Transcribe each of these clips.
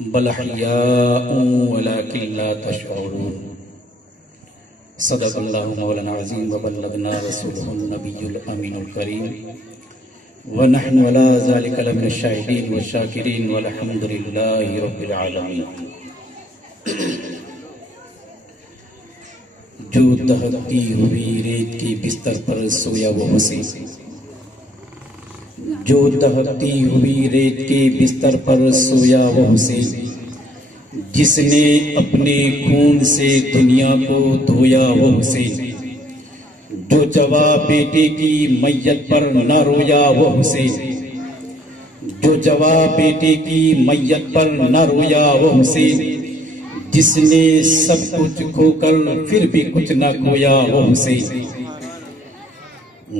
بل احیاء ولکن لا تشعرون صدق اللہ مولانا العظیم وبلغنا رسولہ النبی الامین الکریم ونحن علی ذلک لمن الشاہدین والشاکرین والحمد للہ رب العالمین۔ جو دہتی ہوئی ریت کی بستر پر سویا وہ حسین، جو دہتی ہوئی ریت کے بستر پر سویا وہ حسین، جس نے اپنے خون سے دنیا کو دھویا وہ حسین، جو جوا بیٹے کی میت پر نہ رویا وہ حسین، جو جوا بیٹے کی میت پر نہ رویا وہ حسین، جس نے سب کچھ کھو کر پھر بھی کچھ نہ کھویا وہ حسین،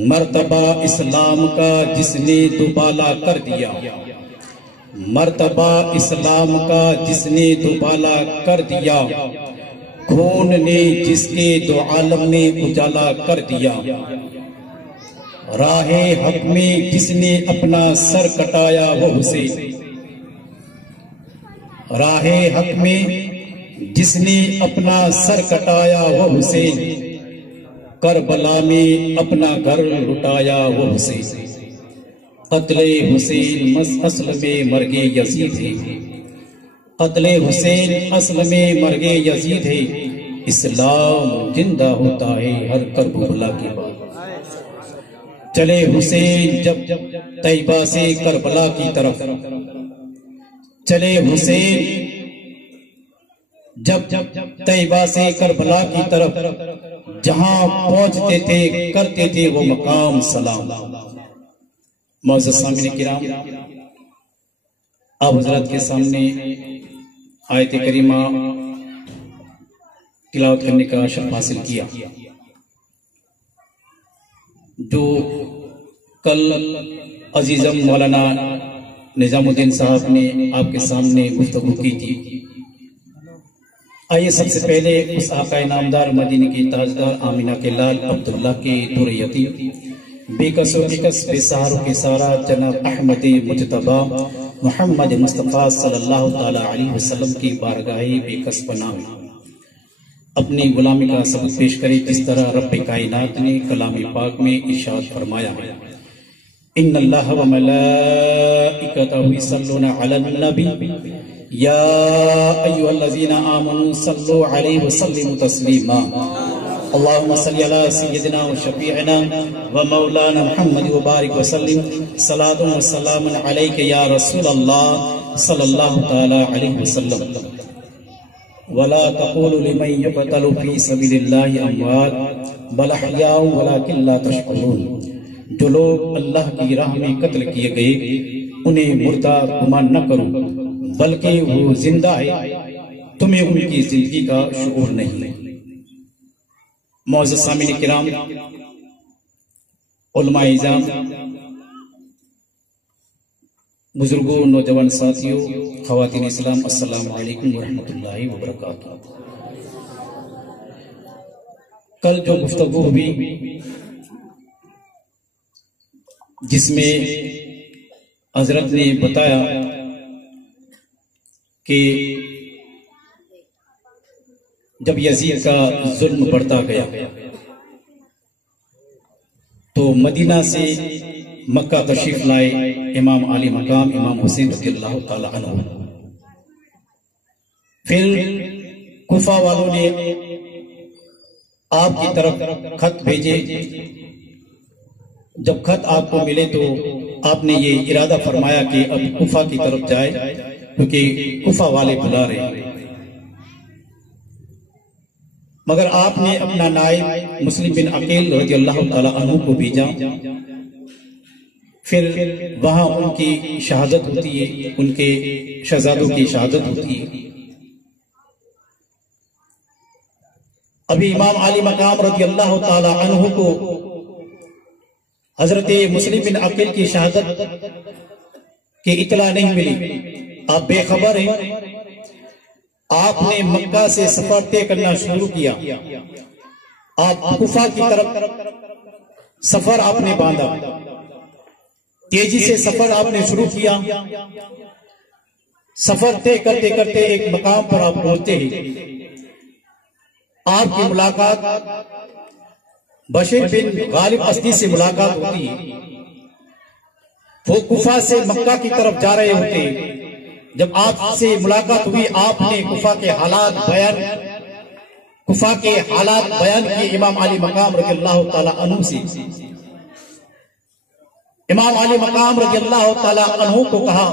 مرتبہ اسلام کا جس نے دوبالا کر دیا، مرتبہ اسلام کا جس نے دوبالا کر دیا، خون نے جس کے دو عالم میں اجالا کر دیا، راہ حق میں جس نے اپنا سر کٹایا وہ حسین، راہ حق میں جس نے اپنا سر کٹایا وہ حسین، کربلا میں اپنا گھر لٹایا وہ حسین، قتل حسین اصل میں مرگے یزید ہے، قتل حسین اصل میں مرگے یزید ہے، اسلام زندہ ہوتا ہے ہر کربلا کے بعد، چلے حسین جب طیبہ سے کربلا کی طرف، چلے حسین جب طیبہ سے کربلا کی طرف، جہاں پہنچتے تھے کرتے تھے وہ مقام سلام۔ معزز سامعین کرام، آپ حضرات کے سامنے آیت کریمہ تلاوت کرنے کا شرف حاصل کیا، جو کل عزیزم مولانا نظام الدین صاحب نے آپ کے سامنے گفتگو کی تھی۔ آئیے سب سے پہلے اس آقا نامدار مدینے کی تاجدار آمینہ کے لال عبداللہ کے دور یتیم، بے کس و بے کس بے سہار کے سارا جناب احمد مجتبی محمد مصطفیٰ صلی اللہ تعالی علیہ وسلم کی بارگاہ بے کس پناہ میں اپنی غلامی کا سبق پیش کرے، جس طرح رب کائنات نے کلام پاک میں ارشاد فرمایا ہے، ان اللہ و ملائکتہ یصلون علی النبی یا ایہا الذین آمنوا صلوا علیہ وسلموا تسلیما، اللہم صلی علی سیدنا و شفیعنا و مولانا محمد وبارک وسلم، صلاۃ و سلام علیک یا رسول اللہ صلی اللہ تعالی علیہ وسلم، ولا تقولوا لمن يقتل في سبيل الله اموات بل احياء ولكن لا تشعرون، جو لوگ اللہ کی راہ میں قتل کیے گئے انہیں مردہ گمان نہ کرو بلکہ وہ زندہ ہے، تمہیں ان کی زندگی کا شعور نہیں۔ معزز سامعین کرام، علماء اعظام، بزرگوں، نوجوان ساتھیوں، خواتین اسلام، السلام علیکم ورحمۃ اللہ وبرکاتہ۔ کل جو گفتگو ہوئی جس میں حضرت نے بتایا کہ جب یزید کا ظلم بڑھتا گیا تو مدینہ سے مکہ تشریف لائے امام علی مقام امام حسین رضی اللہ تعالی عنہ، پھر کوفہ والوں نے آپ کی طرف خط بھیجے، جب خط آپ کو ملے تو آپ نے یہ ارادہ فرمایا کہ اب کوفہ کی طرف جائے کیونکہ کوفہ والے بلا رہے ہیں، مگر آپ نے اپنا نائب مسلم بن عقیل رضی اللہ تعالی عنہ کو بھیجا، پھر وہاں ان کی شہادت ہوتی ہے، ان کے شہزادوں کی شہادت ہوتی ہے۔ ابھی امام علی مقام رضی اللہ تعالی عنہ کو حضرت مسلم بن عقیل کی شہادت کی اطلاع نہیں ملی، آپ بے خبر ہیں۔ آپ نے مکہ سے سفر طے کرنا شروع کیا، آپ کوفہ کی طرف سفر آپ نے باندھا، تیزی سے سفر آپ نے شروع کیا، سفر طے کرتے کرتے ایک مقام پر آپ پہنچتے ہیں. آپ کی ملاقات بشیر بن غالب اسدی سے ملاقات ہوتی ہے. وہ کوفہ سے مکہ کی طرف جا رہے ہوتے ہیں. جب آپ سے ملاقات ہوئی آپ نے کوفہ کے حالات بیان کیے امام علی مقام رضی اللہ تعالی عنہ سے. امام علی مقام رضی اللہ تعالی عنہ کو کہا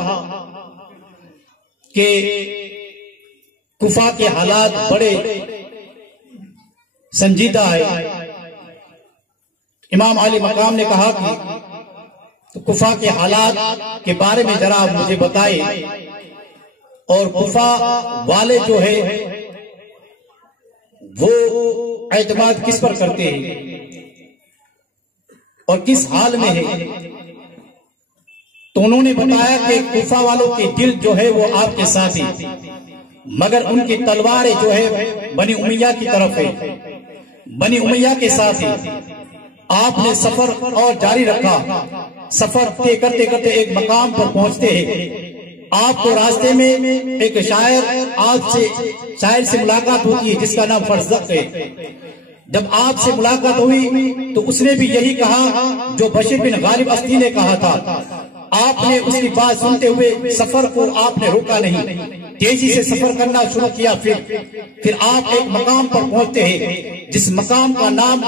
کہ کوفہ کے حالات بڑے سنجیدہ ہے. امام علی مقام نے کہا کہ کوفہ کے حالات کے بارے میں ذرا مجھے بتائے اور کوفہ والے جو ہے وہ اعتماد کس پر کرتے ہیں اور کس حال میں ہے. تو انہوں نے بتایا کہ کوفہ والوں کے دل جو ہے وہ آپ کے ساتھ ہیں مگر ان کی تلواریں جو ہے بنی امیہ کی طرف ہے, بنی امیہ کے ساتھ ہے. آپ نے سفر اور جاری رکھا. سفر طے کرتے کرتے ایک مقام پر پہنچتے ہیں. آپ کو راستے میں ایک شاعر سے ملاقات ہوتی ہے جس کا نام فرزدق ہے. جب آپ سے ملاقات ہوئی تو اس نے بھی یہی کہا جو بشیر بن غالب اسدی نے کہا تھا. آپ نے اس کی بات سنتے ہوئے سفر کو آپ نے روکا نہیں, تیزی سے سفر کرنا شروع کیا. پھر آپ ایک مقام پر پہنچتے ہیں جس مقام کا نام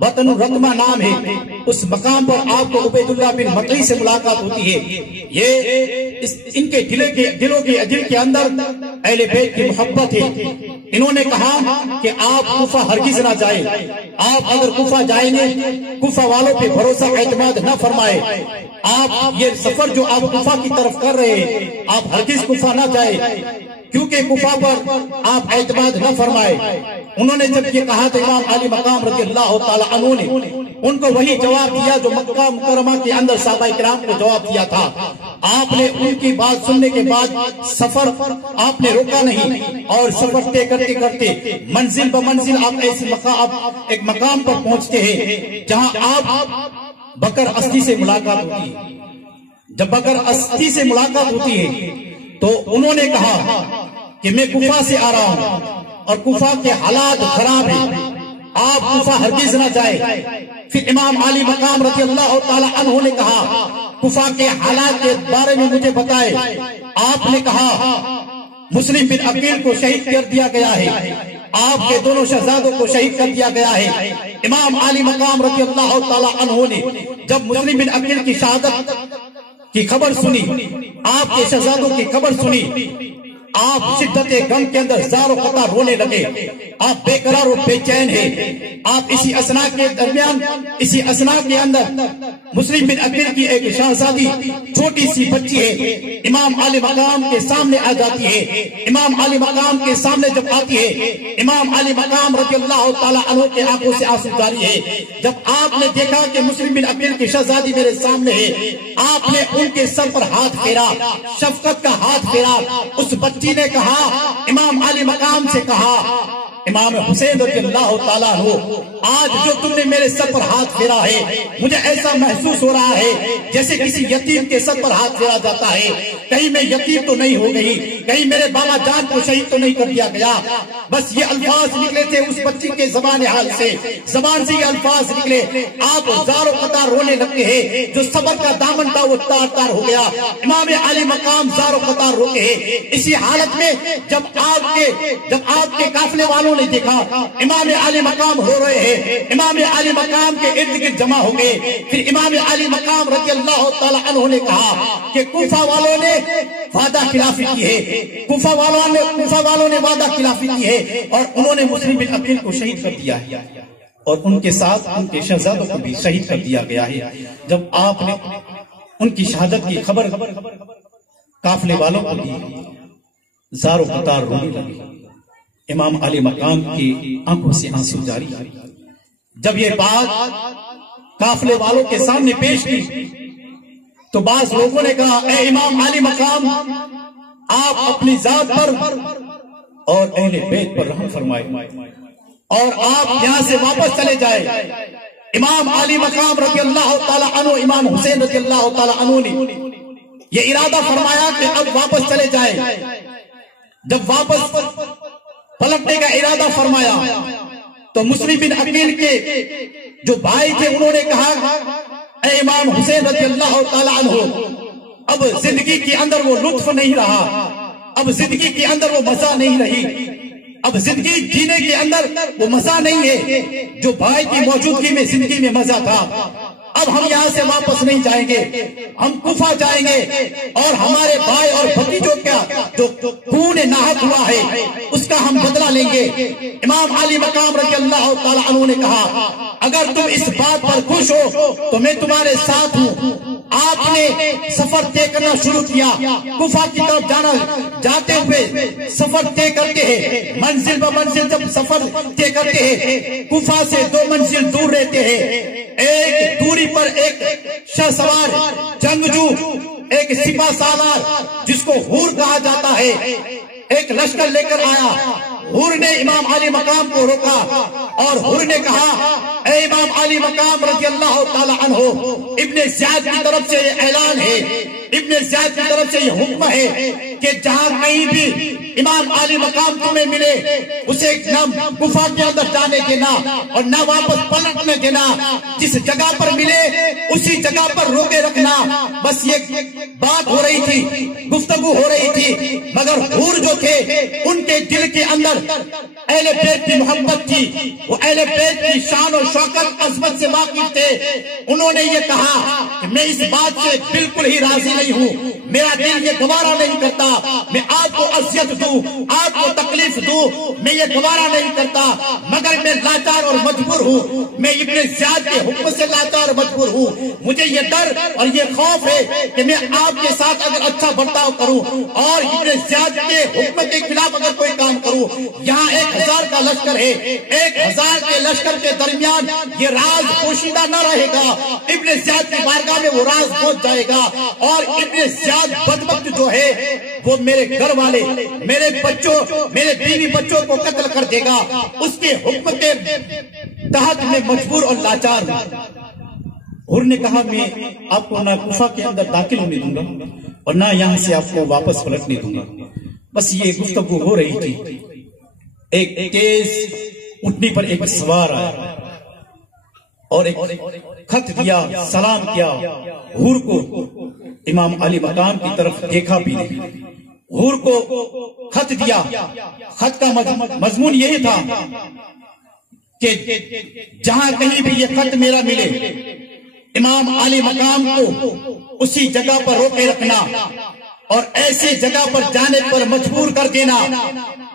بطن الرقمہ نام ہے. اس مقام پر آپ کو عبید اللہ بن مطعی سے ملاقات ہوتی ہے. یہ ان کے دلوں کے اندر اہل بیت کی محبت ہے. انہوں نے کہا کہ آپ کوفہ ہرگز نہ جائیں. آپ اگر کوفہ جائیں گے کوفہ والوں پہ بھروسہ اعتماد نہ فرمائے. آپ یہ سفر جو آپ کوفہ کی طرف کر رہے ہیں آپ ہرگز کوفہ نہ جائیں کیونکہ کوفہ پر آپ اعتماد نہ فرمائے. انہوں نے جب یہ کہا تو امام علی مقام رضی اللہ تعالی عنہ نے ان کو وہی جواب دیا جو مکہ مکرمہ کے اندر صحابہ کرام کو جواب دیا تھا. آپ نے ان کی بات سننے کے بعد سفر آپ نے روکا نہیں اور سفر طے کرتے کرتے منزل بمنزل آپ ایک مقام پر پہنچتے ہیں جہاں آپ بکر اسدی سے ملاقات ہوتی ہے. جب بکر اسدی سے ملاقات ہوتی ہے تو انہوں نے کہا کہ میں کوفہ سے آ رہا ہوں اور کوفہ کے حالات خراب ہیں, آپ کوفہ ہرگز نہ جائیں. پھر امام علی مقام رضی اللہ تعالی عنہ نے کہا کوفہ کے حالات کے بارے میں مجھے بتائے. آپ نے کہا مسلم بن عقیل کو شہید کر دیا گیا ہے, آپ کے دونوں شہزادوں کو شہید کر دیا گیا ہے. امام علی مقام رضی اللہ تعالی عنہ نے جب مسلم بن عقیل کی شہادت کی خبر سنی, آپ کے شہزادوں کی خبر سنی, آپ شدت غم کے اندر زار و قطع رونے لگے. آپ بے قرار و بے چین ہیں. آپ اسی اثناء کے اندر مسلم بن عقیل کی ایک شہزادی چھوٹی سی بچی ہے امام علی مقام کے سامنے آ جاتی ہے. امام علی مقام کے سامنے جب آتی ہے امام علی مقام رضی اللہ تعالی عنہ کے آنکھوں سے آنسو جاری ہے. جب آپ نے دیکھا کہ مسلم بن عقیل کی شہزادی میرے سامنے ہے آپ نے ان کے سر پر ہاتھ پھیرا, شفقت کا ہاتھ پھیرا. اس بچی نے کہا امام علی مقام سے کہا امام حسین رضی اللہ تعالیٰ عنہ آج جو تم نے میرے سر پر ہاتھ پھیرا ہے مجھے ایسا محسوس ہو رہا ہے جیسے کسی یتیم کے سر پر ہاتھ پھیرا جاتا ہے. کہیں میں یتیم تو نہیں ہو گئی, کہیں میرے بابا جان کو شہید تو نہیں کر دیا گیا. بس یہ الفاظ نکلے تھے اس بچی کے زبان حال سے, زبان سے یہ الفاظ نکلے. آپ زار و قطع رونے لگتے ہیں. جو صبر کا دامن تھا وہ تار تار ہو گیا. امام علی مقام زار و قطع روتے ہیں. اسی حالت میں جب آپ کے قافلے والوں نے دیکھا امام علی مقام ہو رہے ہیں, امام علی مقام کے ارد گرد جمع ہو گئے. پھر امام علی مقام رضی اللہ تعالی عنہ نے کہا کہ کوفہ والوں نے وعدہ خلافی کی ہے, کوفہ والوں نے وعدہ خلافی کی ہے اور انہوں نے مسلم بن عقیل کو شہید کر دیا ہے اور ان کے ساتھ ان کے شہزادوں کو بھی شہید کر دیا گیا ہے. جب آپ نے ان کی شہادت کی خبر قافلے والوں کو دی زار و قطار رونے لگے. امام علی مقام کی آنکھوں سے آنسو جاری. جب یہ بات قافلے والوں کے سامنے پیش کی تو بعض لوگوں نے کہا اے امام علی مقام آپ اپنی ذات پر اور اہل بیت پر رحم فرمائے اور آپ یہاں سے واپس چلے جائے. امام علی مقام رضی اللہ تعالی عنہ امام حسین رضی اللہ تعالی عنہ نے یہ ارادہ فرمایا کہ اب واپس چلے جائے. جب واپس پلٹنے کا ارادہ فرمایا تو مسلم بن عقیل کے جو بھائی تھے انہوں نے کہا اے امام حسین رضی اللہ تعالی عنہ، اب زندگی کے اندر وہ لطف نہیں رہا، اب زندگی کے اندر وہ مزہ نہیں رہی، اب زندگی جینے کے اندر وہ مزہ نہیں ہے جو بھائی کی موجودگی میں زندگی میں مزہ تھا. اب ہم یہاں سے واپس نہیں جائیں گے، ہم کوفہ جائیں گے اور ہمارے بھائی اور بھتیجوں کا جو خون ناحق ہوا ہے اس کا ہم بدلہ لیں گے. امام علی مقام رضی اللہ تعالی عنہ نے کہا اگر تم اس بات پر خوش ہو تو میں تمہارے ساتھ ہوں. آپ نے سفر طے کرنا شروع کیا، کوفہ کی طرف جاتے ہوئے سفر طے کرتے ہیں، منزل بہ منزل جب سفر طے کرتے ہیں کوفہ سے 2 منزل دور رہتے ہیں. ایک دوری پر ایک شاہ سوار جنگجو، ایک سپاہ سالار جس کو حور کہا جاتا ہے، ایک لشکر لے کر آیا. حور نے امام علی مقام کو روکا اور حور نے کہا اے امام علی مقام رضی اللہ تعالی عنہ، ابن زیاد کی طرف سے یہ اعلان ہے، ابن زیاد کی طرف سے یہ حکم ہے کہ جہاں کہیں بھی امام علی مقام تمہیں ملے اسے نہ کوفہ کے اندر جانے دینا اور نہ واپس پلٹنے دینا، جس جگہ پر ملے اسی جگہ پر روکے رکھنا. بس یہ بات ہو رہی تھی، گفتگو ہو رہی تھی، مگر حور جو تھے ان کے دل کے اندر اہل بیت کی محبت تھی، وہ اہل بیت کی شان و شوکت عظمت سے واقف تھے. انہوں نے یہ کہا کہ میں اس بات سے بالکل ہی راضی نہیں ہوں، میرا دل یہ گوارا نہیں کرتا میں آپ کو اذیت دوں، آپ کو تکلیف دوں، میں یہ گوارا نہیں کرتا، مگر میں لاچار اور مجبور ہوں، میں ابن زیاد کے حکم سے لاچار اور مجبور ہوں. مجھے یہ ڈر اور یہ خوف ہے کہ میں آپ کے ساتھ اگر اچھا برتاؤ کروں اور ابن زیاد کے حکم کے خلاف اگر کوئی کام کروں. یہاں 1000 کا لشکر ہے، 1000 کے لشکر کے درمیان یہ راز پوشیدہ نہ رہے گا، ابن زیاد کی بارگاہ میں وہ راز پہنچ جائے گا اور ابن زیاد بدبخت جو ہے وہ میرے گھر والے، میرے بچوں، میرے بیوی بچوں کو قتل کر دے گا. اس کے حکم کے تحت میں مجبور اور لاچار ہوں. حور نے کہا میں آپ کو نہ کوفہ کے اندر داخل ہونے دوں گا اور نہ یہاں سے آپ کو واپس پلٹنے دوں گا. بس یہ گفتگو ہو رہی تھی، ایک تیز اٹھنی پر ایک سوار آیا اور ایک خط دیا، سلام کیا. حور کو امام علی مقام کی طرف دیکھا بھی نہیں. حور کو خط دیا، خط کا مضمون یہی تھا کہ جہاں کہیں بھی یہ خط میرا ملے امام علی مقام کو اسی جگہ پر روکے رکھنا اور ایسی جگہ پر جانے پر مجبور کر دینا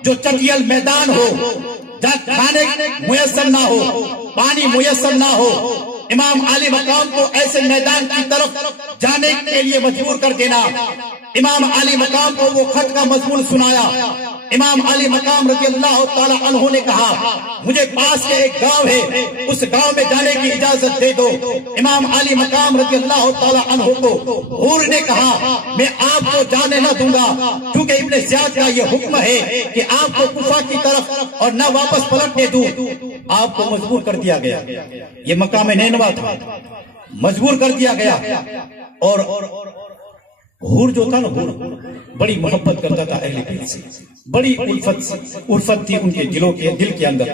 جو چٹیل میدان ہو، جہاں کھانے میسر نہ ہو، پانی میسر نہ ہو. امام علی مقام کو ایسے میدان کی طرف جانے کے لیے مجبور کر دینا. امام علی مقام کو وہ خط کا مضمون سنایا. امام علی مقام رضی اللہ تعالی عنہ نے کہا مجھے پاس کے ایک گاؤں ہے، اس گاؤں میں جانے کی اجازت دے دو. امام علی مقام رضی اللہ تعالی عنہ کو حور نے کہا میں آپ کو جانے نہ دوں گا کیونکہ ابن زیاد کا یہ حکم ہے کہ آپ کو کوفہ کی طرف اور نہ واپس پلٹنے دوں. آپ کو مجبور کر دیا گیا. یہ مقام نینوا تھا، مجبور کر دیا گیا. اور حور جو تھا نا، حور بڑی محبت کرتا تھا اہل بیت سے، بڑی الفت تھی ان کے دل کے اندر.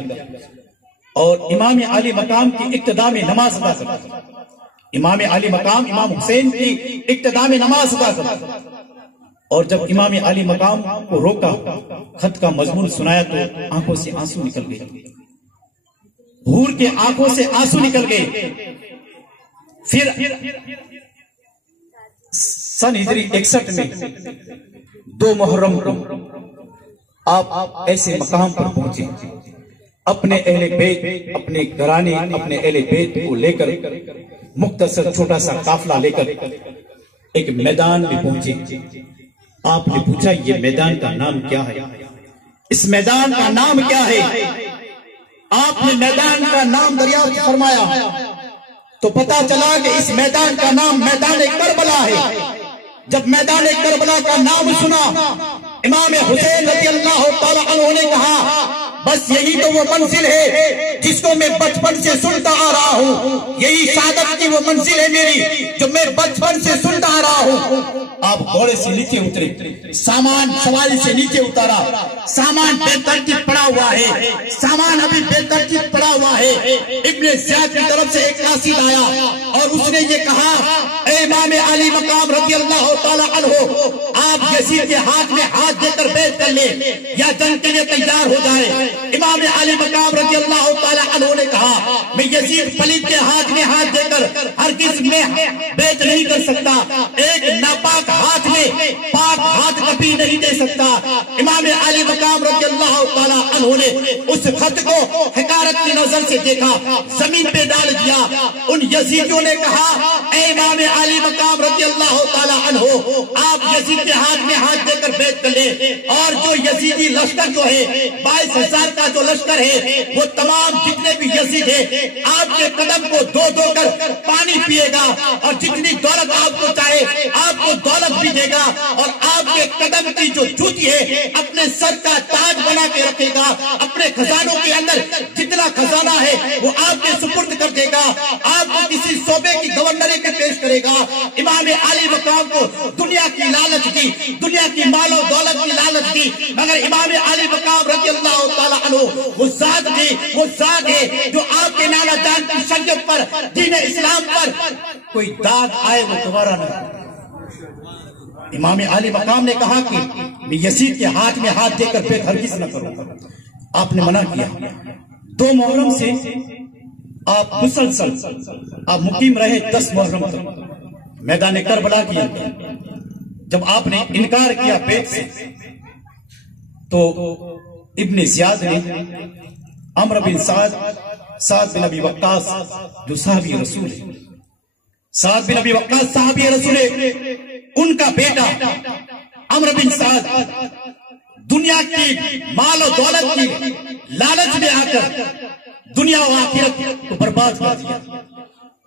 اور امام علی مقام کی اقتداء میں نماز ادا کرتا تھا. امام علی مقام امام حسین کی اقتداء میں نماز ادا کرتا تھا. اور جب امام علی مقام کو روکا، خط کا مضمون سنایا تو آنکھوں سے آنسو نکل گئے. حور کے آنکھوں سے آنسو نکل گئے. پھر سن ہجری 61 میں 2 محرم کو آپ ایسے مقام پر پہنچے، اپنے اہل بیت، اپنے گھرانے، اپنے اہل بیت کو لے کر مختصر چھوٹا سا قافلہ لے کر ایک میدان میں پہنچے. آپ نے پوچھا یہ میدان کا نام کیا ہے؟ اس میدان کا نام کیا ہے؟ آپ نے میدان کا نام دریافت فرمایا تو پتا چلا کہ اس میدان کا نام میدان کربلا ہے. جب میدان کربلا کا نام سنا امام حسین رضی اللہ تعالی عنہ نے کہا بس یہی تو وہ منزل ہے جس کو میں بچپن سے سنتا آ رہا ہوں، یہی شہادت کی وہ منزل ہے میری جو میں بچپن سے سنتا آ رہا ہوں. آپ گھوڑے سے نیچے اترے، سامان سواری سے نیچے اتارا، سامان بے ترتیب پڑا ہوا ہے، سامان ابھی بے ترتیب پڑا ہوا ہے۔ ابن زیاد کی طرف سے ایک قاصد آیا اور اس نے یہ کہا، اے امام علی مقام رضی اللہ تعالی عنہ، آپ یزید کے ہاتھ میں ہاتھ دے کر بیعت کر لیں یا جنگ کے لیے تیار ہو جائے۔ امام علی مقام رضی اللہ تعالی عنہ نے کہا، میں یزید پلید کے ہاتھ میں ہاتھ دے کر ہرگز میں بیعت نہیں کر سکتا، ایک ناپاک ہاتھ میں پاک ہاتھ کبھی نہیں دے سکتا۔ امام علی مقام رضی اللہ تعالی عنہ نے اس خط کو حقارت کی نظر سے دیکھا، زمین پہ ڈال دیا۔ ان یزیدیوں نے کہا، اے امام علی مقام رضی اللہ تعالی عنہ، آپ یزید کے ہاتھ میں ہاتھ دے کر بیعت کر لیں، اور جو یزیدی لشکر جو ہے 22,000 کا جو لشکر ہے، وہ تمام جتنے بھی یزید ہیں آپ کے قدم کو دھو دھو کر پانی پیے گا، اور جتنی دولت آپ کو چاہے آپ کو دولت بھی دے گا، اور آپ کے قدم کی جو جوتی ہے اپنے سر کا تاج بنا کے رکھے گا، اپنے خزانوں کے اندر جتنا خزانہ ہے وہ آپ کے سپرد کر دے گا، آپ کو کسی صوبے کی گورنری کے پیش کرے گا۔ امام علی مقام کو دنیا کی لالچ دی، دنیا کی مال و دولت کی لالچ دی، مگر امام علی مقام رضی اللہ تعالی عنہ وہ ذات دی، وہ ذات ہے جو آپ کے نانا جان کی شریعت پر، دین اسلام پر کوئی داغ آئے وہ دوبارہ نہ۔ امام علی مقام نے کہا کہ میں یزید کے ہاتھ میں ہاتھ دے کر بیعت ہرگز نہ کروں گا۔ آپ نے منع کیا۔ 2 محرم سے آپ مسلسل آپ مقیم رہے 10 محرم تک میدان کربلا کی اندر۔ جب آپ نے انکار کیا بیعت سے تو ابن زیاد نے عمرو بن سعد بن ابی وقاص جو صحابی رسول ہے، سعد بن ابی وقاص صحابی رسول ہے، ان کا بیٹا عمرو بن سعد دنیا کی مال و دولت کی لالچ میں آ کر دنیا و آخرت کو برباد کر دیا۔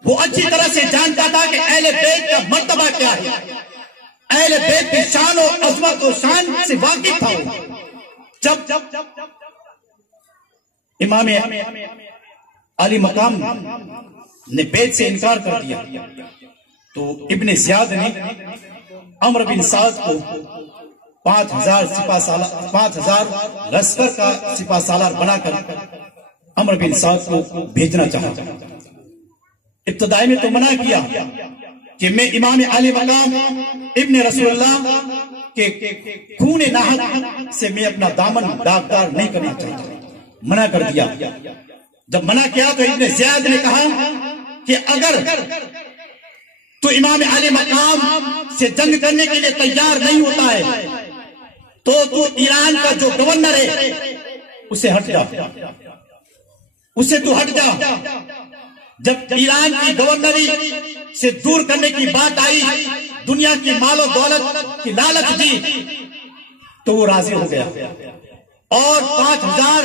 وہ اچھی طرح سے جانتا تھا کہ اہل بیت کا مرتبہ کیا ہے، اہل بیت کی شان و عظمت و شان سے واقف تھا۔ جب امام علی مقام نے بیت سے انکار کر دیا تو ابن زیاد نے عمرو بن سعد کو 5,000 لشکر کا سپہ سالار بنا کر عمرو بن سعد کو بھیجنا چاہا۔ ابتدائی میں تو منع کیا کہ میں امام علی مقام ابن رسول اللہ کے خون ناحق سے میں اپنا دامن داغدار نہیں کرنا چاہتا، منع کر دیا۔ جب منع کیا تو ابن زیاد نے کہا کہ اگر تو امام علی مقام سے جنگ کرنے کے لیے تیار نہیں ہوتا ہے تو ایران کا جو گورنر ہے اسے ہٹ جا، اسے تو ہٹ جا۔ جب ایران کی گورنری سے دور کرنے کی بات آئی، دنیا کی مال و دولت کی لالچ دی تو وہ راضی ہو گیا، اور 5,000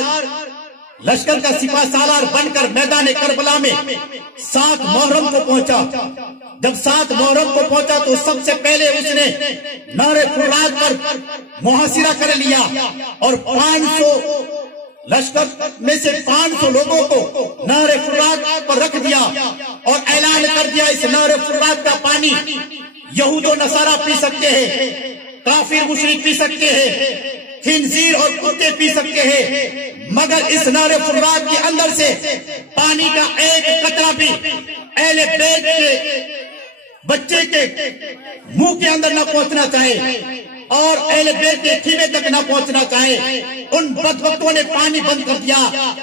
لشکر کا سپہ سالار بن کر میدان کربلا میں 7 محرم کو پہنچا۔ جب 7 محرم کو پہنچا تو سب سے پہلے اس نے نار فرات پر محاصرہ کر لیا، اور 500 لشکر میں سے 500 لوگوں کو نار فرات پر رکھ دیا، اور اعلان کر دیا اس نار فرات کا پانی یہود و نصارہ پی سکتے ہیں، کافر مشرک پی سکتے ہیں، خنزیر اور کتے پی سکتے ہیں، مگر اس نار فرات کے اندر سے پانی کا ایک قطرہ بھی اہل بیت کے بچے کے منہ کے اندر نہ پہنچنا چاہے، اور اہل بیت کے خیمے تک نہ پہنچنا چاہے۔ ان بدبختوں نے پانی بند کر دیا۔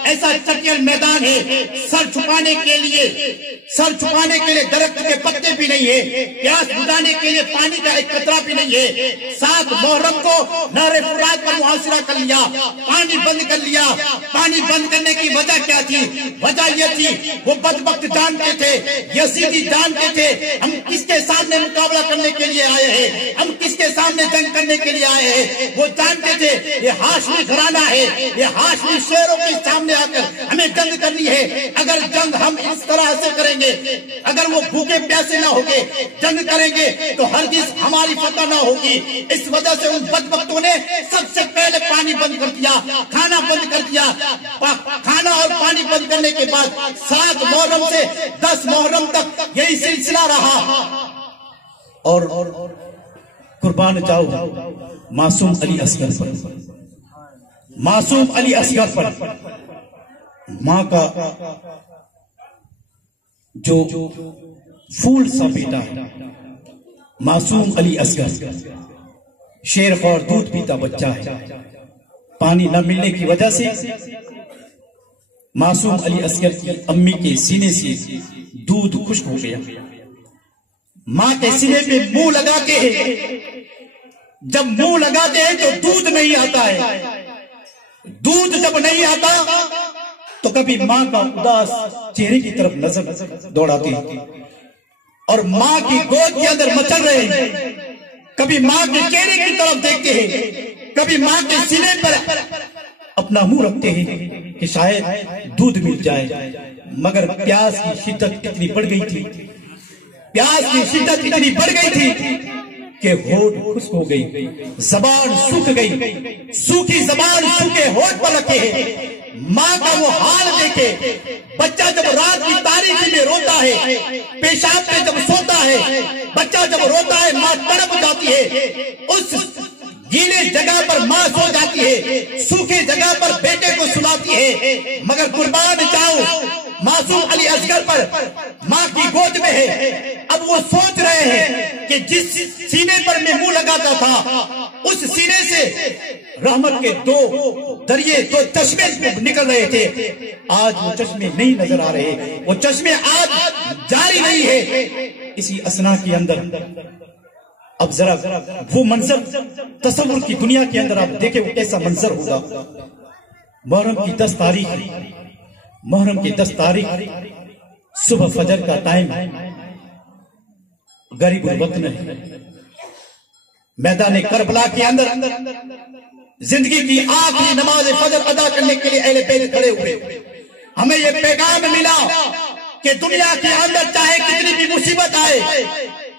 ایسا چٹیل میدان ہے، سر چھپانے کے لیے درخت کے پتے بھی نہیں ہے، پیاس بجھانے کے لیے پانی کا ایک قطرہ بھی نہیں ہے۔ 7 محرم کو نار فرات پر محاصرہ کر لیا، پانی بند کر لیا۔ پانی بند کرنے کی وجہ کیا تھی؟ وجہ یہ تھی وہ بدبخت جانتے تھے، یزیدی جانتے تھے ہم کس کے سامنے مقابلہ کرنے کے لیے آئے ہیں، ہم کس کے سامنے جنگ کرنے کے لیے آئے ہیں۔ وہ جانتے تھے یہ ہاشمی گھرانہ ہے، یہ ہاشمی شیروں کے سامنے آ کر ہمیں جنگ کرنی ہے۔ اگر جنگ ہم اس طرح سے کریں گے، اگر وہ بھوکے پیاسے نہ ہوگے جنگ کریں گے تو ہرگز ہماری فتح نہ ہوگی۔ اس وجہ سے ان بدبختوں نے سب سے پہلے پانی بند کر دیا، کھانا بند کر دیا۔ کھانا اور پانی بند کرنے کے بعد 7 محرم سے 10 محرم تک یہی سلسلہ رہا، اور قربان جاؤ معصوم علی اصغر پر، معصوم علی اصغر پر، ماں کا جو پھول سا بیٹا ہے، معصوم علی اصغر شیر خوار دودھ پیتا بچہ ہے، پانی نہ ملنے کی وجہ سے معصوم علی اصغر کی امی کے سینے سے دودھ خشک ہو گیا۔ ماں کے سینے پہ منہ لگاتے ہیں، جب منہ لگاتے ہیں تو دودھ نہیں آتا ہے، دودھ جب نہیں آتا تو کبھی ماں کا اداس چہرے کی طرف نظر دوڑاتی اور ماں کی گود کے اندر مچل رہے ہیں، کبھی ماں کے چہرے کی طرف دیکھتے ہیں، کبھی ماں کے سینے پر اپنا منہ رکھتے ہیں کہ شاید دودھ مل جائے، مگر پیاس کی شدت اتنی بڑھ گئی تھی، پیاس کی شدت اتنی بڑھ گئی تھی کہ ہونٹ خشک ہو گئی، زبان سوکھ گئی، سوکھی زبان سوکھے ہونٹ پر رکھے ہیں۔ ماں کا وہ حال دیکھے، بچہ جب رات کی تاریکی میں روتا ہے، پیشاب میں جب سوتا ہے، بچہ جب روتا ہے ماں تڑپ جاتی ہے، اس گیلے جگہ پر ماں سو جاتی ہے، سوکھے جگہ پر بیٹے کو سلاتی ہے، مگر قربان جاؤ معصوم علی اصغر پر ماں کی گود میں ہے۔ اب وہ سوچ رہے ہیں کہ جس سینے پر میں منہ لگاتا تھا اس سینے سے رحمت کے دو دریے، دو چشمے نکل رہے تھے، آج وہ چشمے نہیں نظر آ رہے، وہ چشمے آج جاری نہیں ہے۔ اسی اسنا کے اندر اب ذرا وہ منظر تصور کی دنیا کے اندر آپ دیکھیں وہ کیسا منظر ہوگا۔ محرم کی 10 تاریخ، محرم کی 10 تاریخ صبح فجر کا ٹائم، غریب الوطن ہے، میدان کربلا کے اندر زندگی کی آخری نماز فجر ادا کرنے کے لیے اہل بیت کھڑے ہوئے۔ ہمیں یہ پیغام ملا کہ دنیا کے اندر چاہے کتنی بھی مصیبت آئے،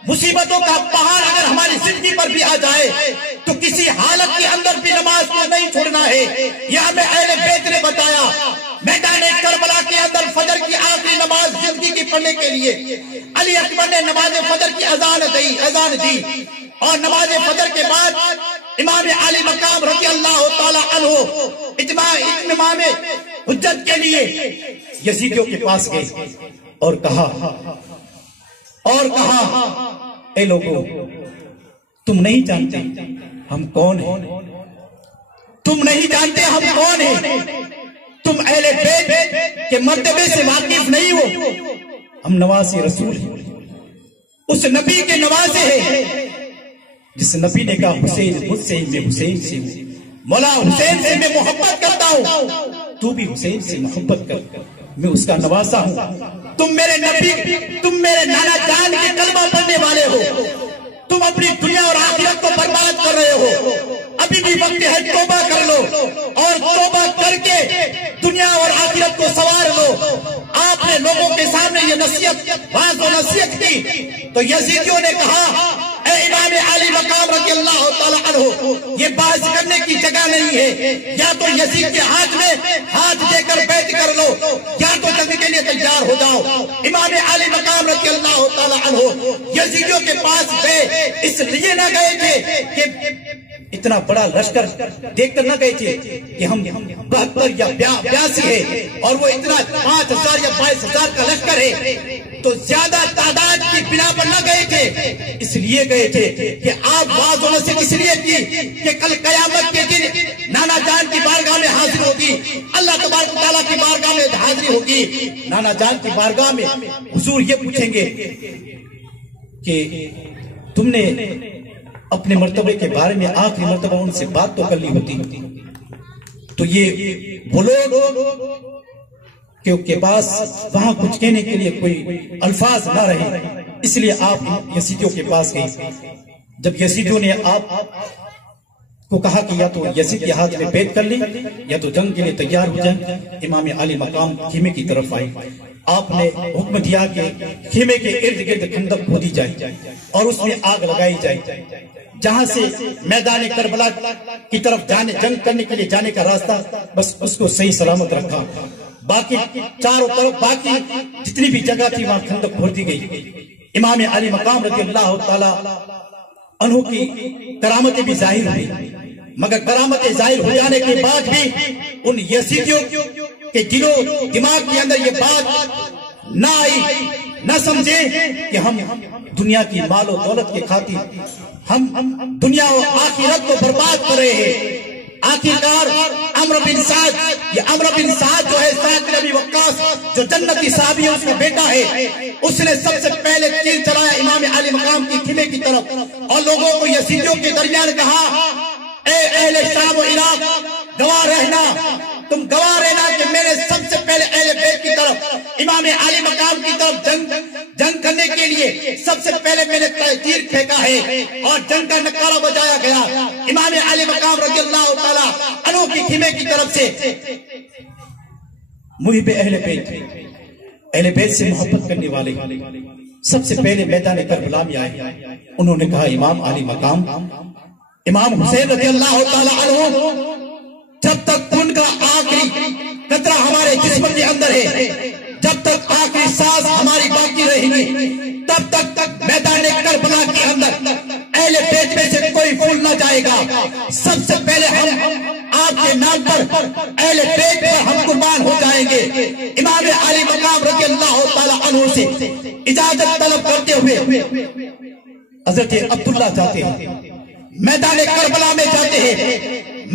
مصیبتوں کا پہاڑ اگر ہماری زندگی پر بھی آ جائے تو کسی حالت کے اندر بھی نماز کو نہیں چھوڑنا ہے۔ یہ ہمیں اہل بیت نے بتایا۔ میدان کربلا کے اندر فجر کی آخری نماز زندگی کی پڑھنے کے لیے علی اکبر نے نماز فجر کی اذان دی اور نماز فجر کے بعد امام علی مقام رضی اللہ تعالی عنہ امام حجت کے لیے یزیدیوں کے پاس گئے اور کہا اے لوگوں، تم نہیں جانتے ہم کون ہیں، تم نہیں جانتے ہم کون ہیں، تم اہل بیت کے مرتبے سے واقف نہیں ہو، ہم نواسے رسول ہیں، اس نبی کے نواسے ہیں جس نبی نے کہا حسین مجھ سے میں حسین سے ہوں، مولا حسین سے میں محبت کرتا ہوں، تو بھی حسین سے محبت کر، میں اس کا نواسا ہوں۔ تم میرے نبی، تم میرے نانا جان کے کلمہ پڑھنے والے ہو، تم اپنی دنیا اور آخرت کو برباد کر رہے ہو، ابھی بھی وقت ہے توبہ کر لو اور توبہ کر کے دنیا اور آخرت کو سنوار لو۔ آپ نے لوگوں کے سامنے یہ نصیحت واضح و نصیحت کی تو یزیدیوں نے کہا اے امام علی مقام رضی اللہ تعالیٰ عنہ، یہ بحث کرنے کی جگہ نہیں ہے، یا تو یزید کے ہاتھ میں ہاتھ دے کر بیعت کر لو یا تو جنگ کے لیے تیار ہو جاؤ۔ امام علی مقام رضی اللہ تعالیٰ عنہ یزیدیوں کے پاس گئے، اس لیے نہ گئے تھے کہ اتنا بڑا لشکر دیکھ کر نہ گئے تھے کہ ہم 72 یا 82 ہے اور وہ اتنا 5000 یا 22000 کا لشکر ہے، تو زیادہ تعداد کی بنا پر نہ گئے تھے، اس لیے گئے تھے کہ آپ واضح سے اس لیے کی کہ کل قیامت کے دن نانا جان کی بارگاہ میں حاضر ہوگی، اللہ تبارک و تعالیٰ کی بارگاہ میں حاضری ہوگی، نانا جان کی بارگاہ میں حضور یہ پوچھیں گے کہ تم نے اپنے مرتبے کے بارے میں آخری مرتبہ ان سے بات تو کر لی ہوتی، تو یہ وہ لوگ کہ ان کے پاس وہاں کچھ کہنے کے لیے کوئی الفاظ نہ رہے، اس لیے آپ یزیدیوں کے پاس گئے۔ جب یزیدیوں نے آپ کو کہا کہ یا تو یزید کے ہاتھ میں بیعت کر لیں یا تو جنگ کے لیے تیار ہو جائیں، امام علی مقام خیمے کی طرف آئے، آپ نے حکم دیا کہ خیمے کے ارد گرد خندق کھودی جائے اور اس میں آگ لگائی جائے، جہاں سے میدان کربلا کی طرف جنگ کرنے کے لیے جانے کا راستہ بس اس کو صحیح سلامت رکھا، باقی چاروں طرف باقی جتنی بھی جگہ تھی وہاں خندق کھود دی گئی۔ امام علی مقام رضی اللہ تعالی انہوں کی کرامتیں بھی ظاہر ہوئی، مگر کرامتیں ظاہر ہو جانے کے بعد بھی ان یزیدیوں کے دل و دماغ کے اندر یہ بات نہ آئی، نہ سمجھے کہ ہم دنیا کی مال و دولت کے خاطر ہم دنیا و آخرت کو برباد کر رہے ہیں۔ آخرکار عمرو بن سعد، یہ عمرو بن سعد جو ہے سعد بن ابی وقاص جو جنتی صحابی ہے، اس کا بیٹا ہے، اس نے سب سے پہلے تیر چلایا امام علی مقام کی خیمے کی طرف اور لوگوں کو یزیدیوں کے درمیان کہا، اے اہل شام و عراق گواہ رہنا، تم گواہ رہنا کہ میں نے سب سے پہلے اہل بیت کی طرف امام علی مقام کی طرف جنگ کرنے کے لیے سب سے پہلے میں نے تیر پھینکا ہے اور جنگ کا نکارہ بجایا گیا۔ امام علی مقام رضی اللہ تعالی عنہ کی خیمے کی طرف سے محب اہل بیت سے محبت کرنے والے سب سے پہلے میدان کربلا میں آئے، انہوں نے کہا امام علی مقام، امام حسین رضی اللہ تعالی عنہ، جب تک ان کا آخری قطرہ ہمارے جسم کے اندر ہے، جب تک آخری سانس ہماری باقی رہے گی، تب تک میدان کربلا کے اندر اہل بیت میں سے کوئی پھول نہ جائے گا۔ سب سے پہلے ہم آپ کے نام پر اہل بیت پر ہم قربان ہو جائیں گے۔ امام علی مقام رضی اللہ تعالی عنہ سے اجازت طلب کرتے ہوئے حضرت عبداللہ جاتے ہیں، میدان کربلا میں جاتے ہیں،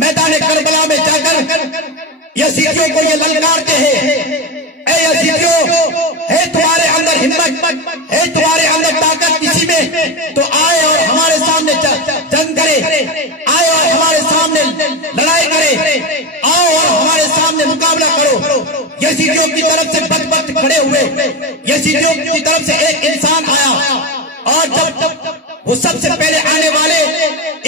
میدان کربلا میں جا کر یزیدیوں کو یہ للکارتے ہیں، اے یزیدیوں، ہے تمہارے اندر ہمت، ہے تمہارے اندر طاقت کسی میں تو آئے اور ہمارے سامنے جنگ کرے، آئے اور ہمارے سامنے لڑائی کرے، آؤ اور ہمارے سامنے مقابلہ کرو۔ یزیدیوں کی طرف سے بد کھڑے ہوئے، یزیدیوں کی طرف سے ایک انسان آیا اور جب وہ سب سے پہلے آنے والے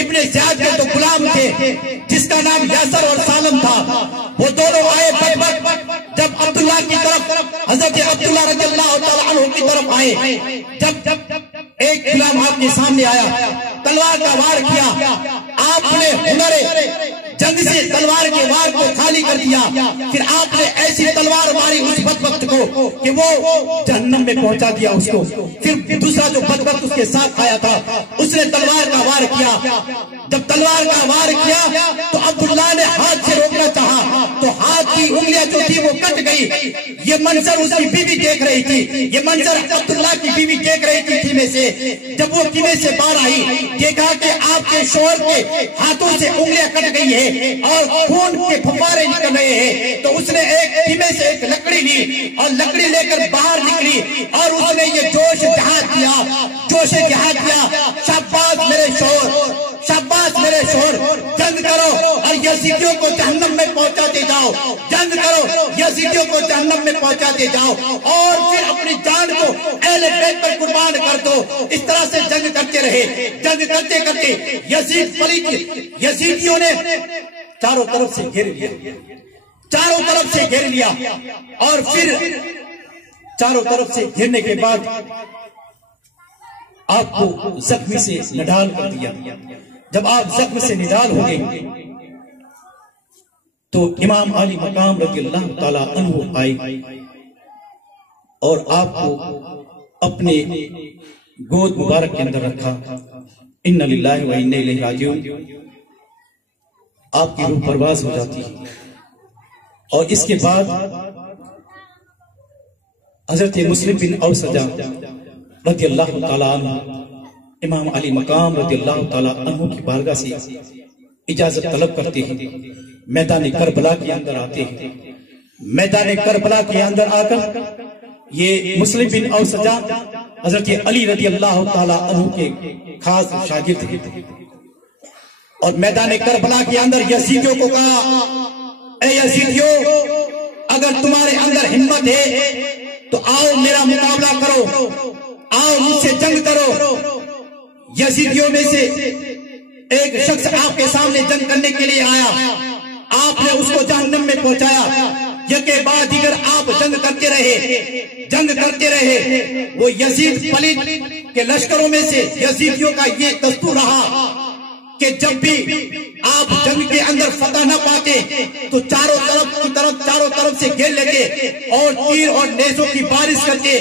ابن زیاد کے تو غلام تھے جس کا نام یاسر اور سالم تھا، وہ دونوں آئے جب عبداللہ کی طرف، حضرت عبداللہ رضی اللہ تعالیٰ عنہ کی طرف آئے، جب ایک غلام آپ کے سامنے آیا، تلوار کا وار کیا، آپ نے ہنر جنگ سے تلوار کے وار کو خالی کر دیا، پھر آپ نے ایسی تلوار ماری اس بدبخت کو کہ وہ جہنم میں پہنچا دیا اس کو۔ پھر دوسرا جو بدبخت اس کے ساتھ آیا تھا، اس نے تلوار کا وار کیا، جب تلوار کا وار کیا تو عبداللہ نے ہاتھ سے روکنا چاہا تو ہاتھ کی انگلیاں جو تھی وہ کٹ گئی۔ یہ منظر اس کی بیوی دیکھ رہی تھی، یہ منظر عبداللہ کی بیوی دیکھ رہی تھی خیمے سے۔ جب وہ خیمے سے باہر آئی، دیکھا کہ آپ کے شوہر کے ہاتھوں سے انگلیاں کٹ گئی ہیں اور خون کے پھوارے نکل رہے ہیں، تو اس نے ایک خیمے سے ایک لکڑی لی اور لکڑی لے کر باہر نکلی اور اس نے یہ جوش جہاد کیا، شاباش میرے شوہر، شاباش میرے شوہر، جنگ کرو اور یزیدیوں کو جہنم میں پہنچاتے جاؤ، جنگ کرو یزیدیوں کو جہنم میں پہنچاتے جاؤ اور پھر اپنی جان کو اہل بیت پر قربان کر دو۔ اس طرح سے جنگ کرتے رہے، جنگ کرتے کرتے یزیدیوں نے چاروں طرف سے گھیر لیا، چاروں طرف سے گھیر لیا اور پھر چاروں طرف سے گھیرنے کے بعد آپ کو زخمی سے نڈال کر دیا۔ جب آپ زخم سے نڈال ہو گئے تو امام علی مقام رضی اللہ تعالی عنہ آئے اور آپ کو اپنے گود مبارک کے اندر رکھا۔ ان للہ و انا الیہ راجعون، آپ کی روح پرواز ہو جاتی ہے۔ اور اس کے بعد حضرت مسلم بن اوسجہ رضی اللہ تعالیٰ عنہ امام علی مقام رضی اللہ تعالیٰ عنہ کی بارگاہ سے اجازت طلب کرتے ہیں، میدان کربلا کے اندر آتے ہیں۔ میدان کربلا کے اندر آ کر یہ مسلم بن اوسجہ حضرت علی رضی اللہ تعالیٰ عنہ کے خاص شاگرد ہیں، اور میدان کربلا کے اندر یزیدیوں کو کہا، اے یزیدیوں، اگر تمہارے اندر ہمت ہے تو آؤ میرا مقابلہ کرو، آؤ مجھ سے جنگ کرو۔ یزیدیوں میں سے ایک شخص آپ کے سامنے جنگ کرنے کے لیے آیا، آپ نے اس کو جہنم میں پہنچایا۔ یکے بعد دیگر آپ جنگ کرتے رہے۔ وہ یزید پلیت کے لشکروں میں سے یزیدیوں کا یہ دستور رہا کہ جب بھی آپ جنگ کے اندر فتح نہ پاتے تو چاروں طرف سے گھیر لیتے اور تیر اور نیزوں کی بارش کرتے،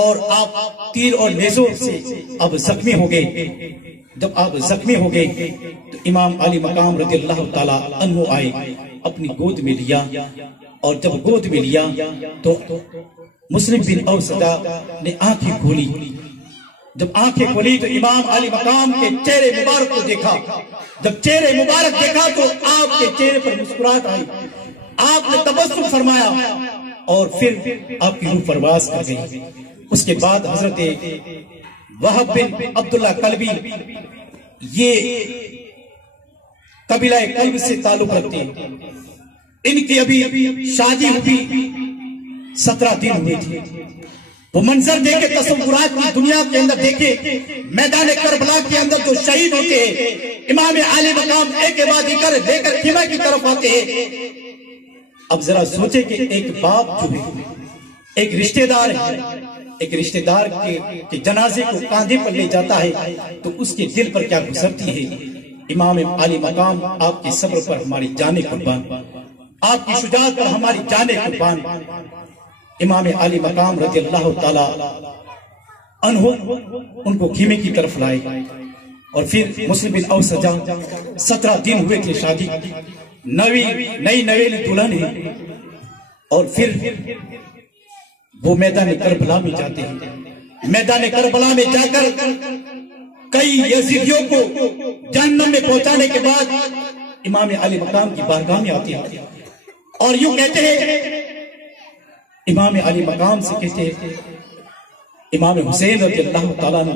اور آپ تیر اور نیزوں سے اب زخمی ہو گئے۔ جب آپ زخمی ہو گئے تو امام علی مقام رضی اللہ تعالی عنہ آئے، اپنی گود میں لیا، اور جب گود میں لیا تو مسلم بن اوسطا نے آنکھیں کھولی۔ جب آنکھیں کھولی تو امام علی مقام کے چہرے مبارک کو دیکھا۔ جب چہرے مبارک دیکھا تو آپ کے چہرے پر مسکراہٹ آئی، آپ نے تبسم فرمایا، اور پھر آپ کی روح پرواز کر گئی۔ اس کے بعد حضرت وہب بن عبداللہ کلبی، یہ قبیلہ کلب سے تعلق رکھتے ہیں، ان کی ابھی شادی ہوئی 17 دن ہوئی تھی۔ وہ منظر دیکھے، تصورات کی دنیا کے اندر دیکھے، میدان کربلا کے اندر جو شہید ہوتے ہیں، امام علی مقام ایک کے بعد ایک لے کر خیمہ کی طرف آتے ہیں۔ اب ذرا سوچے کہ ایک باپ جو ہے، ایک رشتہ دار ہے، ایک رشتہ دار کے جنازے کو کاندھے پر لے جاتا ہے تو اس کے دل پر کیا گزرتی ہے۔ امام علی مقام، آپ کے صبر پر ہماری جانیں قربان، آپ کی شجاعت پر ہماری جانیں قربان۔ امام علی مقام رضی اللہ تعالی عنہ ان کو خیمے کی طرف لائے، اور پھر مسلم بن اوسجا 17 دن ہوئے تھے شادی، نئی نویلی دلہن ہے، اور پھر وہ میدان کربلا میں جاتے ہیں۔ میدان کربلا میں جا کر کئی یزیدیوں کو جہنم میں پہنچانے کے بعد امام علی مقام کی بارگاہ میں آتے ہیں، اور یوں کہتے ہیں، امام علی مقام سے کہتے ہیں، امام حسین رضی اللہ تعالیٰ نے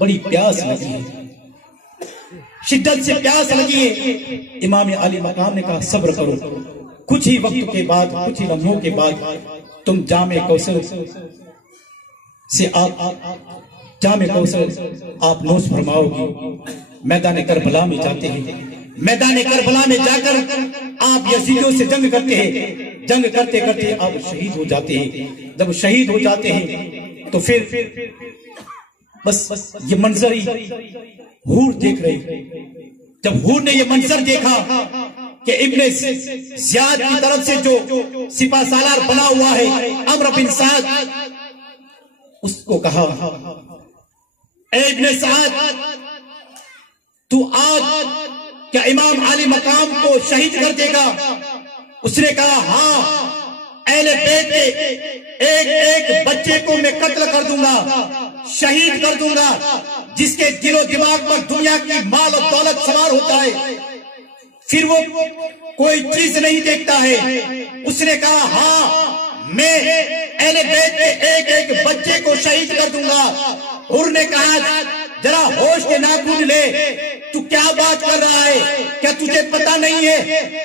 بڑی پیاس لگی ہے، شدت سے پیاس لگی ہے۔ امام علی مقام نے کہا صبر کرو، کچھ ہی وقت کے بعد، کچھ ہی لمحوں کے بعد تم جامع کوثر سے جامع کوثر آپ نوش فرماؤ گی۔ میدان کربلا میں جاتے ہیں، میدان کربلا میں جا کر آپ یزیدیوں سے جنگ کرتے ہیں، جنگ کرتے کرتے آپ شہید ہو جاتے ہیں۔ جب شہید ہو جاتے ہیں تو پھر بس یہ منظر ہی حور دیکھ رہے۔ جب حور نے یہ منظر دیکھا کہ ابن زیاد کی طرف سے جو سپہ سالار بنا ہوا ہے عمرو بن سعد، اس کو کہا اے ابن سعد، تو آج کیا امام علی مقام کو شہید کر دے گا؟ اس نے کہا ہاں، اہل بیت کے ایک ایک بچے کو میں قتل کر دوں گا، شہید کر دوں گا، جس کے دل و دماغ پر دنیا کی مال و دولت سوار ہوتا ہے، پھر وہ کوئی چیز نہیں دیکھتا ہے۔ اس نے کہا ہاں، میں اہل بیت کے ایک ایک بچے کو شہید کر دوں گا۔ حور نے کہا ذرا ہوش کے ناخن لے، تو کیا بات کر رہا ہے؟ کیا تجھے پتا نہیں ہے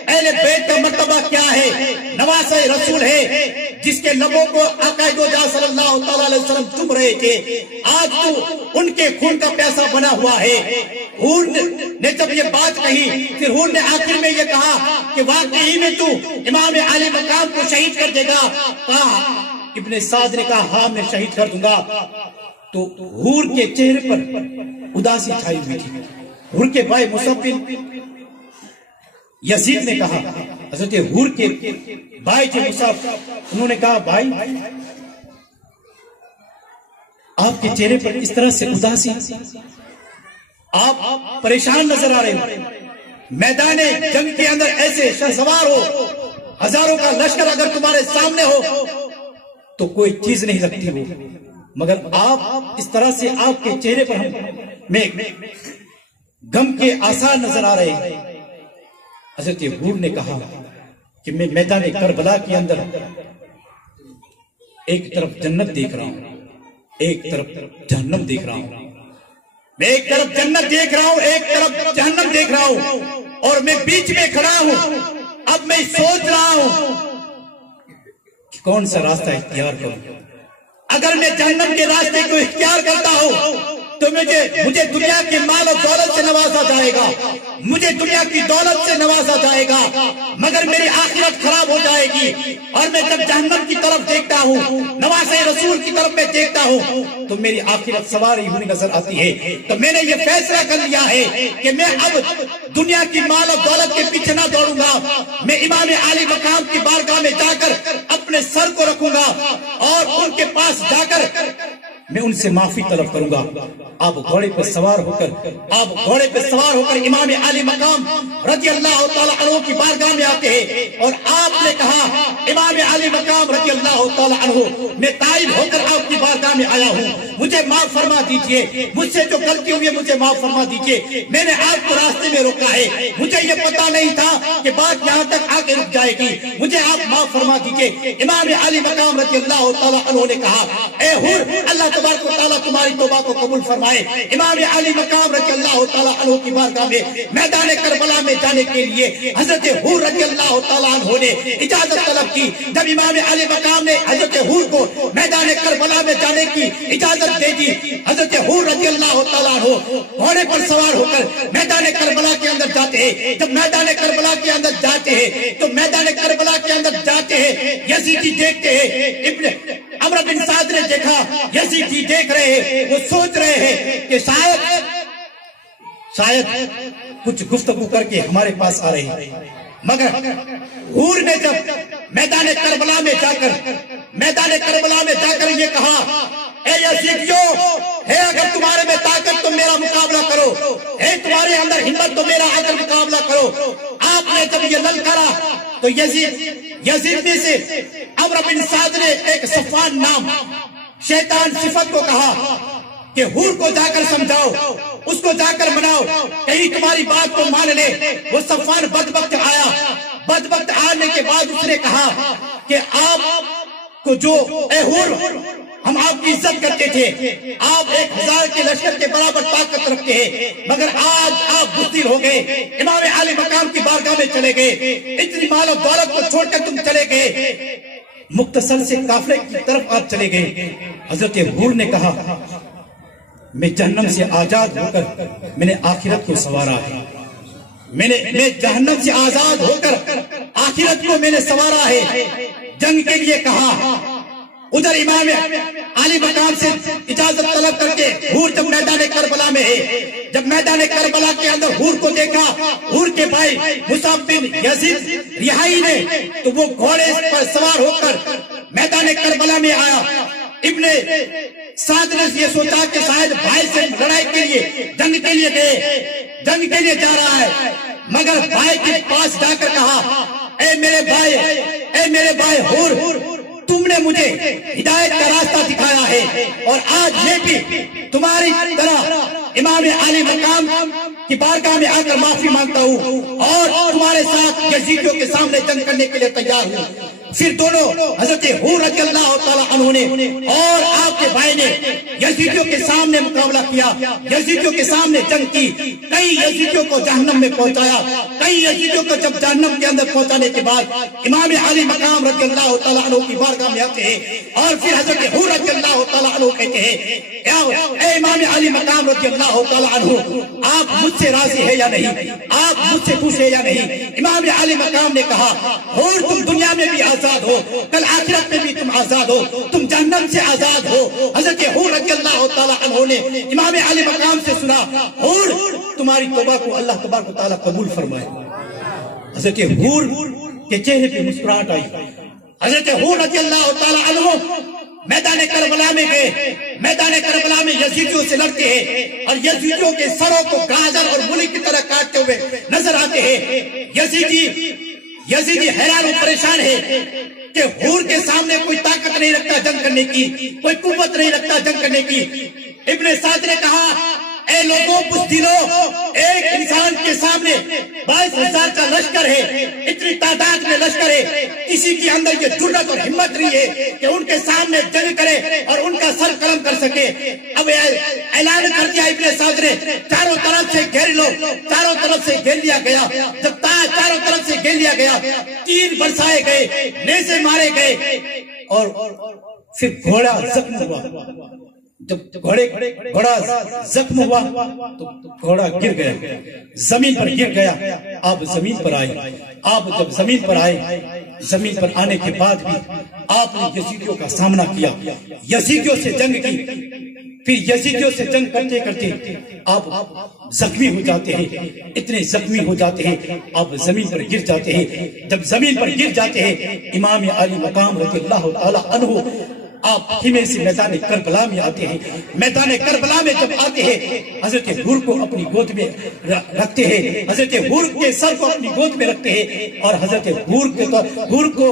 اہل بیت کا مرتبہ کیا ہے؟ نواسہ رسول ہے، جس کے لبوں کو آقا دو جہاں صلی اللہ تعالیٰ علیہ وسلم چپ رہے تھے، آج تو ان کے خون کا پیاسا بنا ہوا ہے۔ حور نے جب یہ بات کہی، پھر حور نے آخر میں یہ کہا کہ واقعی میں تو امام علی مقام کو شہید کر دے گا؟ کہا ابن سعد نے کہا ہاں میں شہید کر دوں گا۔ تو حور کے چہرے پر اداسی چھائی ہوئی تھی۔ حور کے بھائی مصعب بن یزید نے کہا، حضرت حور کے بھائی تھے مصعب، انہوں نے کہا بھائی آپ کے چہرے پر اس طرح سے اداسی، آپ پریشان نظر آ رہے ہیں، میدان جنگ کے اندر ایسے شہسوار ہو، ہزاروں کا لشکر اگر تمہارے سامنے ہو تو کوئی چیز نہیں لگتی ہو، مگر آپ اس طرح سے آپ کے چہرے پر میں غم کے آثار نظر آ رہے ہیں۔ حضرت حور نے کہا کہ میں میدان کربلا کے اندر ایک طرف جنت دیکھ رہا ہوں، ایک طرف جہنم دیکھ رہا ہوں، میں ایک طرف جنت دیکھ رہا ہوں، ایک طرف جہنم دیکھ رہا ہوں، اور میں بیچ میں کھڑا ہوں۔ اب میں سوچ رہا ہوں کہ کون سا راستہ اختیار کروں۔ اگر میں جہنم کے راستے کو اختیار کرتا ہوں تو مجھے دنیا کی مال و دولت سے نوازا جائے گا، مجھے دنیا کی دولت سے نوازا جائے گا، مگر میری آخرت خراب ہو جائے گی۔ اور میں جب جہنم کی طرف دیکھتا ہوں، نواسہ رسول کی طرف میں دیکھتا ہوں، تو میری آخرت سواری ہوئی نظر آتی ہے۔ تو میں نے یہ فیصلہ کر لیا ہے کہ میں اب دنیا کی مال و دولت کے پیچھے نہ دوڑوں گا، میں امام علی مقام کی بارگاہ میں جا کر اپنے سر کو رکھوں گا، اور ان کے پاس جا کر میں ان سے معافی طلب کروں گا۔ آپ گھوڑے پہ سوار ہو کر امام عالی مقام رضی اللہ تعالیٰ عنہ کی بارگاہ میں آتے ہیں اور آپ نے کہا امام عالی مقام رضی اللہ تعالیٰ عنہ میں تائب ہو کر آپ کی بارگاہ میں آیا ہوں، مجھے معاف فرما دیجئے، مجھ سے جو غلطی ہوئی ہے مجھے معاف فرما دیجئے، میں نے آپ کو راستے میں روکا ہے، مجھے یہ پتا نہیں تھا کہ بات یہاں تک آ کے رک جائے گی، مجھے آپ معاف فرما دیجئے۔ امام عالی مقام رضی اللہ تعالیٰ عنہ نے کہا اے حور اللہ تبارک و تعالیٰ تمہاری توبہ کو قبول فرمائے۔ امام عالی مقام رضی اللہ تعالیٰ عنہ کی بارگاہ میں میدان کربلا میں جانے کے لیے حضرت حور رضی اللہ تعالیٰ عنہ نے اجازت طلب کی۔ جب امام عالی مقام نے حضرت حور کو میدان کربلا میں جانے کی اجازت دے دی، حضرت حور رضی اللہ تعالیٰ عنہ گھوڑے پر سوار ہو کر میدان کربلا کے اندر جاتے ہیں۔ جب میدان کربلا کے اندر جاتے ہیں تو میدان کربلا کے اندر جاتے ہیں یزیدی دیکھتے ہیں، ابن عمرو بن سعد نے دیکھا یزیدی دیکھ رہے ہیں، وہ سوچ رہے ہیں کہ شاید کچھ گفتگو کر کے ہمارے پاس آ رہے ہیں، مگر حور نے جب میدان کربلا میں جا کر یہ کہا اے یزیدیو ہے اگر تمہارے میں طاقت تو میرا مقابلہ کرو، ہے تمہارے اندر ہمت تو میرا اگر مقابلہ کرو۔ آپ نے جب یہ للکارا تو یزید میں سے عمرو بن سعد نے ایک صفوان نام شیطان صفت کو کہا کہ حور کو جا کر سمجھاؤ، اس کو جا کر مناؤ، کہیں تمہاری بات کو مان لے۔ وہ صفوان بدبخت آیا، بدبخت آنے کے بعد اس نے کہا کہ آپ کو جو اے حور ہم آپ کی عزت کرتے تھے، آپ 1000 کے لشکر کے برابر طاقت رکھتے ہیں، مگر آج آپ بزدل ہو گئے، امام عالی مقام کی بارگاہ میں چلے گئے، اتنی مال و دولت کو چھوڑ کر تم چلے گئے، مختصر سے قافلے کی طرف آپ چلے گئے۔ حضرت حور نے کہا میں جہنم سے آزاد ہو کر میں نے آخرت کو سوارا ہے، میں جہنم سے آزاد ہو کر آخرت کو میں نے سوارا ہے۔ جنگ کے لیے کہا، ادھر امام عالی مقام سے اجازت طلب کر کے حور جب میدان کربلا میں ہے، جب میدان کربلا کے اندر حور کو دیکھا، حور کے بھائی مصعب بن یزید رہائی نے تو وہ گھوڑے پر سوار ہو کر میدان کربلا میں آیا۔ ابن سعد نے یہ سوچا کہ شاید بھائی سے لڑائی کے لیے جنگ کے لیے جا رہا ہے، مگر بھائی کے پاس جا کر کہا اے میرے بھائی حور تم نے مجھے ہدایت کا راستہ دکھایا ہے اور آج میں بھی تمہاری طرح امام عالی مقام کی بارگاہ میں آ کر معافی مانگتا ہوں اور تمہارے ساتھ یزیدیوں کے سامنے جنگ کرنے کے لیے تیار ہوں۔ پھر دونوں حضرت حور رضی اللہ تعالیٰ عنہ نے اور آپ کے بھائی نے یزیدیوں کے سامنے مقابلہ کیا، یزیدیوں کے سامنے جنگ کی، کئی یزیدیوں کو جہنم میں پہنچایا، کئی یزیدیوں کو جب جہنم کے اندر پہنچانے کے بعد امام عالی مقام رضی اللہ تعالیٰ عنہ کی بارگاہ میں آتے ہیں اور پھر حضرت حور رضی اللہ تعالیٰ عنہ کہتے ہیں اے امام عالی مقام رضی اللہ تعالیٰ عنہ آپ مجھ سے راضی ہے یا نہیں، آپ مجھ سے خوش ہے یا نہیں؟ امام عالی مقام نے کہا حور تم دنیا میں بھی آزاد ہو، کل آخرت میں بھی تم آزاد ہو، تم جہنم سے آزاد ہو۔ حضرت حور رضی اللہ تعالیٰ عنہ نے امام عالی مقام سے سنا حور تمہاری توبہ کو اللہ تبارک و تعالیٰ قبول فرمائے۔ حضرت حور کے چہرے پہ مسکراہٹ آئی۔ حضرت حور رضی اللہ تعالیٰ عنہ میدان کربلا میں گئے، میدان کربلا میں یزیدیوں سے لڑتے ہیں اور یزیدیوں کے سروں کو گاجر اور مولی کی طرح کاٹتے ہوئے نظر آتے ہیں۔ یزیدی حیران و پریشان ہے کہ حور کے سامنے کوئی طاقت نہیں رکھتا جنگ کرنے کی، کوئی قوت نہیں رکھتا جنگ کرنے کی۔ ابن سعد نے کہا اے لوگوں بزدلو، ایک انسان کے سامنے 22,000 کا لشکر ہے، اتنی تعداد میں لشکر ہے، کسی کے اندر یہ جرأت اور ہمت نہیں ہے کہ ان کے سامنے جنگ کرے اور ان کا سر قلم کر سکے۔ اب اعلان کر دیا ابن سعد نے چاروں طرف سے گھیر لو، چاروں طرف سے گھیر لیا گیا۔ جب چاروں طرف سے گھیر لیا گیا، تیر برسائے گئے، نیزے مارے گئے اور پھر گھوڑا زخم ہوا۔ جب گھوڑا زخم ہوا تو گھوڑا گر گیا، زمین پر گر گیا۔ آپ زمین پر آئے، آپ جب زمین پر آئے، زمین پر آنے کے بعد بھی آپ نے یزیدیوں کا سامنا کیا، یزیدیوں سے جنگ کی۔ پھر یزیدیوں سے جنگ کرتے کرتے آپ زخمی ہو جاتے ہیں، اتنے زخمی ہو جاتے ہیں آپ زمین پر گر جاتے ہیں۔ جب زمین پر گر جاتے ہیں امام عالی مقام رضی اللہ تعالیٰ عنہ آپ خیمے سے میدان کربلا میں آتے ہیں. میدان کربلا میں جب آتے ہیں حضرت حور کو اپنی گود میں رکھتے ہیں, حضرت حور کے سر کو اپنی گود میں رکھتے ہیں اور حضرت حور کو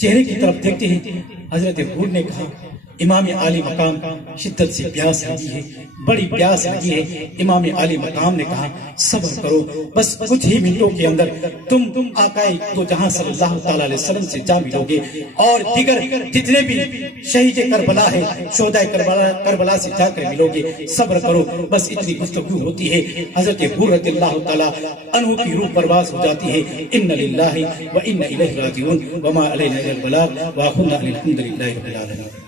چہرے کی طرف دیکھتے ہیں. حضرت حور نے کہا امام عالی مقام شدت سے پیاس لگی ہے, بڑی پیاس لگی ہے. امام عالی مقام نے کہا صبر کرو, بس کچھ ہی منٹوں کے اندر تم آقا دو جہاں صلی اللہ تعالیٰ علیہ وسلم سے جا ملو گے اور دیگر جتنے بھی شہید کربلا ہے شہداء کربلا سے جا کر ملو گے. صبر کرو, بس اتنی گفتگو ہوتی ہے. حضرت حور رضی اللہ تعالیٰ عنہ کی روح پرواز ہو جاتی ہے. ان للہ و انا الیہ راجعون وما علینا الا البلاغ واخرنا الحمد للہ رب العالمین.